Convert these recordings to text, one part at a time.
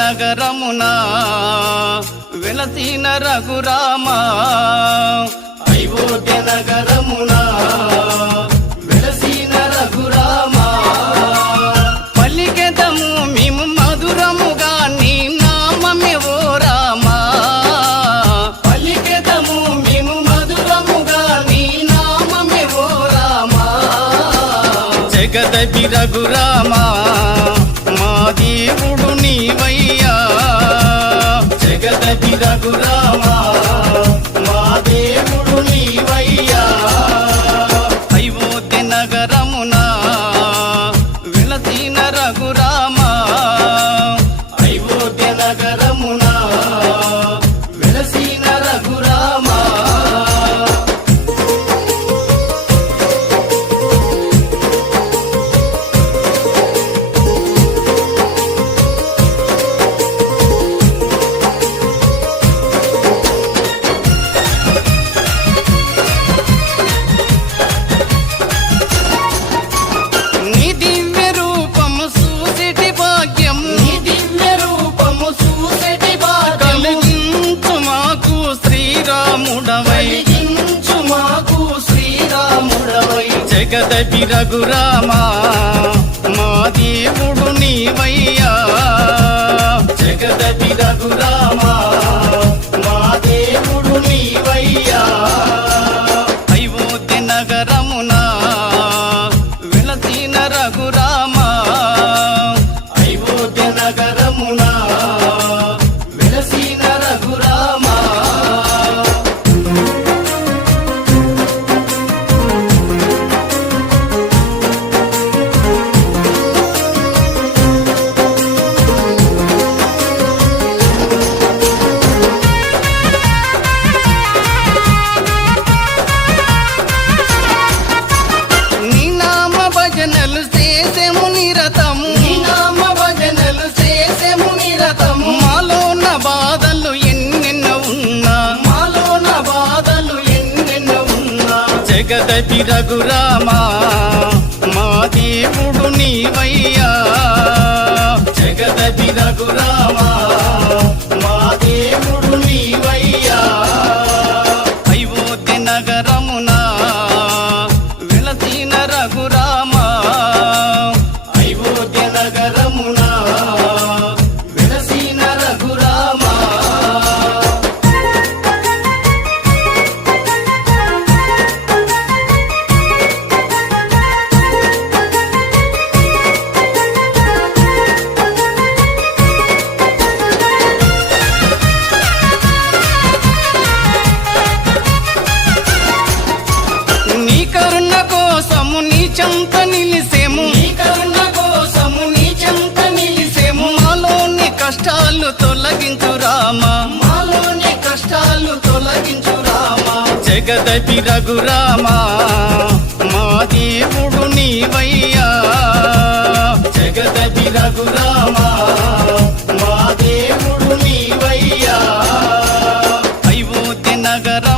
నగరమున వెలసిన రఘురామా. అయోధ్య నగరమున వెలసిన రఘురామా. పలికెదము మేము మధురముగా నీ నామమే ఓ రామా. పలికెదము మేము మధురముగా నీ నామమే ఓ రామా. జగదపి రఘురామా మా దేవుడు నీవయ్యా జగదపి రఘురా శ్రీరాముడవై జగదపి రఘురామా. జగదతి రఘురామా మా దేవుడు నీవయ్యా. జగదతి రఘురామా. చెంత నిలిసేము. కోసము నీ చెంత నిలిసేము. మాలోని కష్టాలు తొలగించు రామా. మాలోని కష్టాలు తొలగించు రామా. జగదపి రఘురామా మా దేవుడు నీవయ్యా. జగదపి రఘురామా మా దేవుడు నీవయ్యా. అయోధ్య నగరం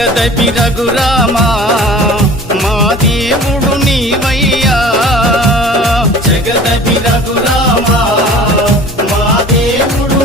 జగదపి రఘురామా మా దేవుడు నీవయ్యా. జగదపి రఘురామా మా దేవుడు